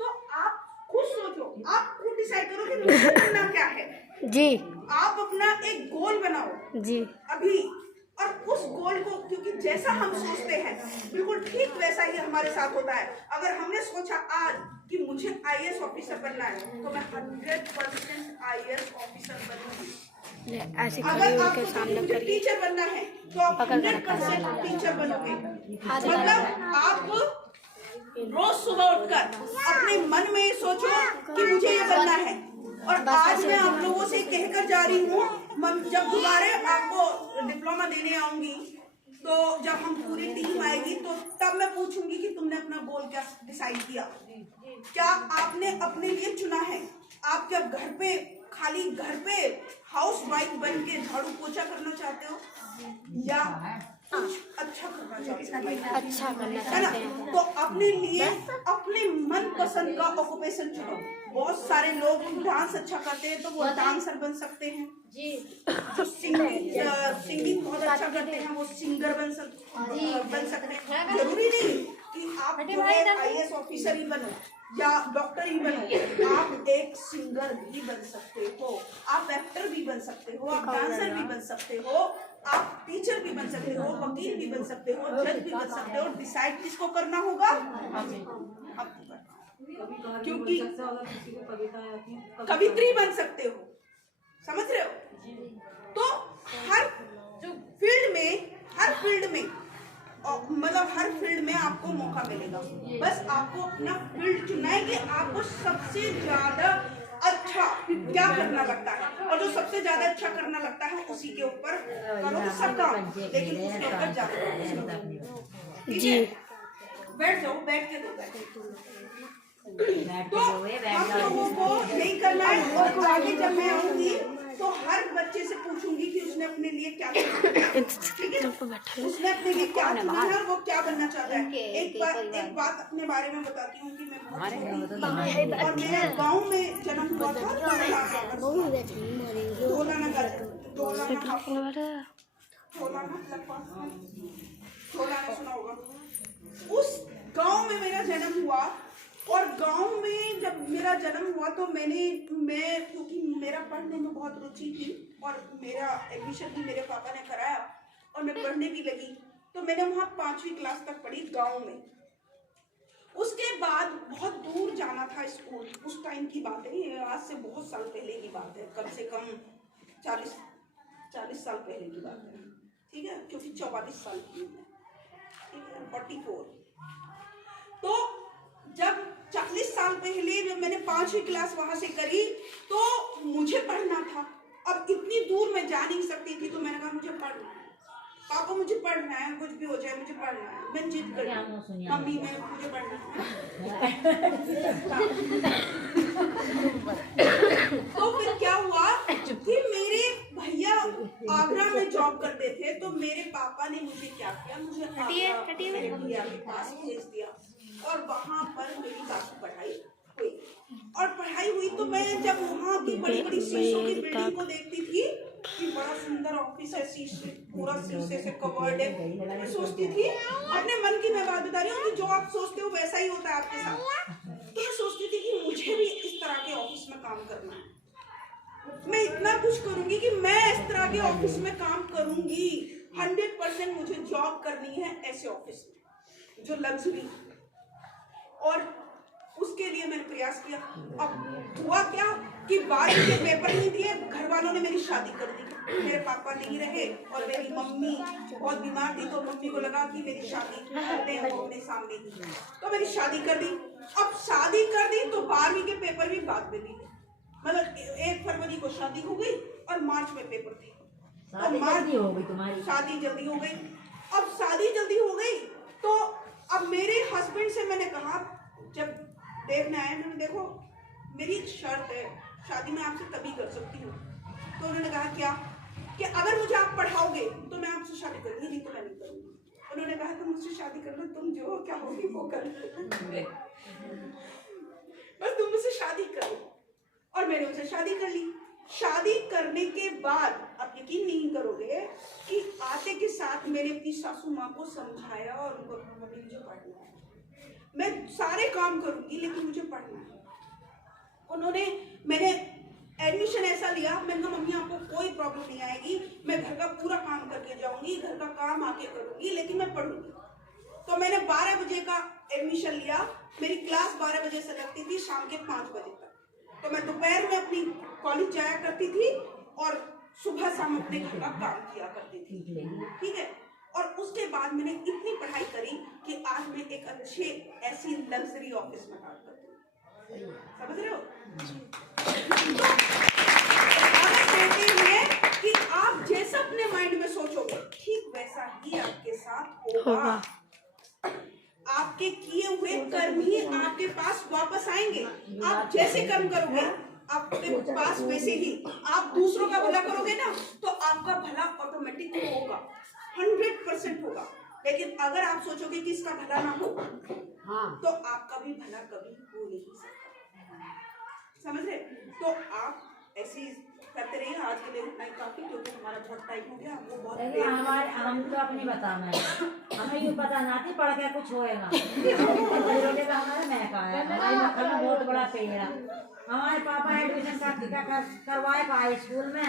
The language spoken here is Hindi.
तो आप खुद सोचो, आप खुद डिसाइड करो कि मुझे करना क्या है जी। आप अपना एक गोल बनाओ जी। अभी, और उस गोल को, क्योंकि जैसा हम सोचते हैं बिल्कुल ठीक वैसा ही हमारे साथ होता है। अगर हमने सोचा आज कि मुझे आईएएस ऑफिसर बनना है तो मैं 100% आईएएस ऑफिसर बनूंगी। ऐसे अगर आपको मुझे टीचर बनना है तो आप 100% टीचर बनोगे। मतलब आप रोज सुबह उठकर अपने मन में सोचो कि मुझे ये बनना है। और आज मैं आप लोगों से कहकर जा रही हूँ, जब दोबारा आपको डिप्लोमा देने आऊंगी तो जब हम पूरी टीम आएगी तो तब मैं पूछूंगी कि तुमने अपना गोल क्या डिसाइड किया, क्या आपने अपने लिए चुना है। आप क्या घर पे खाली घर पे हाउस वाइफ बन के झाड़ू पोछा करना चाहते हो या कुछ अच्छा करना चाहते हैं? अच्छा करना है ना? चाहते हैं तो अपने लिए अपने मन पसंद का ऑक्यूपेशन चुनो। बहुत सारे लोग डांस अच्छा करते हैं तो वो डांसर बन सकते हैं जी। जो सिंगिंग बहुत अच्छा करते हैं वो सिंगर बन सकते हैं। जरूरी नहीं कि आप जो है आईएएस ऑफिसर ही बनो या डॉक्टर ही बनो, आप एक सिंगर भी बन सकते हो, आप एक्टर भी बन सकते हो, आप डांसर भी बन सकते हो, आप टीचर भी बन सकते हो, वकील भी बन सकते हो, जज भी बन सकते हो। डिसाइड किसको करना होगा? आपको करना। क्योंकि कवित्री बन सकते हो, समझ रहे हो? तो हर फील्ड में मतलब हर फील्ड में आपको मौका मिलेगा। बस आपको अपना फील्ड चुनना है कि आपको सबसे ज्यादा अच्छा क्या करना लगता है, और जो सबसे ज्यादा अच्छा करना लगता है उसी के ऊपर करो सब काम, लेकिन उसके ऊपर ज्यादा जी। बैठ जाओ, बैठ के दो। तो हम लोगों को यही करना है। और आगे जब मैं आऊंगी तो हर बच्चे से पूछूंगी कि उसने अपने लिए क्या चुना है, उसने अपने लिए क्या चुना है और वो क्या बनना चाहता है। एक बात अपने बारे में बताती हूँ कि मैं बहुत छोटी थी और मेरे गांव में जन्म हुआ था। सुना होगा। उस गांव में मेरा जन्म हुआ और गांव में जब मेरा जन्म हुआ तो मैं क्योंकि मेरा पढ़ने में बहुत रुचि थी और मेरा एडमिशन भी मेरे पापा ने कराया और मैं पढ़ने भी लगी, तो मैंने वहाँ 5वीं क्लास तक पढ़ी गांव में। उसके बाद बहुत दूर जाना था स्कूल। उस टाइम की बात है, ये आज से बहुत साल पहले की बात है, कम से कम 40 साल पहले की बात है, ठीक है, क्योंकि 44 साल की हूँ मैं, 44। तो जब 40 साल पहले जब मैंने 5वीं क्लास वहां से करी तो मुझे पढ़ना था। अब इतनी दूर मैं जा नहीं सकती थी, तो मैंने कहा मुझे पढ़ना है, पापा मुझे पढ़ना है, कुछ भी हो जाए मुझे पढ़ना है। मैं जिद कर मम्मी मुझे पढ़ना है। तो फिर क्या हुआ कि मेरे भैया आगरा में जॉब करते थे, तो मेरे पापा ने मुझे क्या किया, मुझे मेरे भैया के पास भेज दिया और वहां पर मेरी बाकी पढ़ाई हुई। और पढ़ाई हुई तो मैं जब वहाँ की बड़ी बड़ी शीशों की बिल्डिंग को देखती थी कि बड़ा सुंदर ऑफिस है, शीशे पूरा शीशे से कवर्ड है, मैं सोचती थी अपने मन की, मैं बात बता रही हूँ कि जो आप सोचते हो वैसा ही होता है आपके साथ। तो मैं सोचती थी कि मुझे भी इस तरह के ऑफिस में काम करना है, मैं इतना कुछ करूंगी कि मैं इस तरह के ऑफिस में काम करूंगी, 100% मुझे जॉब करनी है ऐसे ऑफिस में जो लग्जरी। और उसके लिए मैंने प्रयास किया। अब हुआ क्या कि 12वीं के पेपर नहीं दिए, घर वालों ने मेरी शादी कर दी। मेरे पापा नहीं रहे और मेरी मम्मी बहुत बीमार थी, तो मम्मी को लगा कि मेरी शादी कर दें अपने सामने ही, तो मेरी शादी कर दी। अब शादी कर दी तो 12वीं के पेपर भी बाद में दिए, मतलब 1 फरवरी को शादी हो गई और मार्च में पेपर थे, तो मार्च हो गई तुम्हारी शादी जल्दी हो गई। अब शादी जल्दी हो गई तो अब मेरे हस्बैंड से मैंने कहा, जब देखना है, मैंने देखो मेरी एक शर्त है, शादी मैं आपसे तभी कर सकती हूँ। तो उन्होंने कहा क्या, कि अगर मुझे आप पढ़ाओगे तो मैं आपसे शादी करूंगी, नहीं तो मैं नहीं करूंगी। उन्होंने कहा तुम मुझसे शादी कर लो, तुम जो हो क्या होगी वो कर बस तुम मुझसे शादी करो। और मैंने उनसे शादी कर ली। शादी करने के बाद आप यकीन नहीं करोगे कि आते के साथ मैंने अपनी सासू माँ को समझाया और उनको कहा मुझे पढ़ना है। मैं सारे काम करूंगी लेकिन मुझे पढ़ना है। मैंने एडमिशन ऐसा लिया, मैंने कहा मम्मी आपको कोई प्रॉब्लम नहीं आएगी, मैं घर का पूरा काम करके जाऊंगी, घर का काम आके करूंगी, लेकिन मैं पढ़ूंगी। तो मैंने 12 बजे का एडमिशन लिया। मेरी क्लास 12 बजे से लगती थी शाम के 5 बजे तक। तो मैं दोपहर में अपनी कॉलेज जाया करती थी और सुबह शाम अपने घर का काम किया करती थी, ठीक है। और उसके बाद मैंने इतनी पढ़ाई करी कि आज मैं एक अच्छे ऐसी लग्जरी ऑफिस में काम करती हूँ, समझ रहे हो। कहते हैं कि आप जैसा अपने माइंड में सोचोगे ठीक वैसा ही आपके साथ होगा। आपके किए हुए कर्म ही आपके पास वापस आएंगे। आप जैसे कर्म करोगे आपके पास वैसे ही। आप दूसरों का भला करोगे ना तो आपका भला ऑटोमेटिक होगा, 100% होगा। लेकिन अगर आप सोचोगे कि इसका भला ना हो तो आपका भी भला कभी हो नहीं सकता, समझ रहे। तो आप ऐसे ही करते रहिए। आज के लिए इतना ही काफी, क्योंकि हमारा बहुत टाइम हो गया। वो बहुत हम तो अपनी बताना है, हमें यूँ पता ना थी पढ़ के कुछ होएगा। हमारे महका है, हमारे मक्खन में बहुत बड़ा पेड़ है। हमारे पापा एडमिशन करवाए स्कूल में।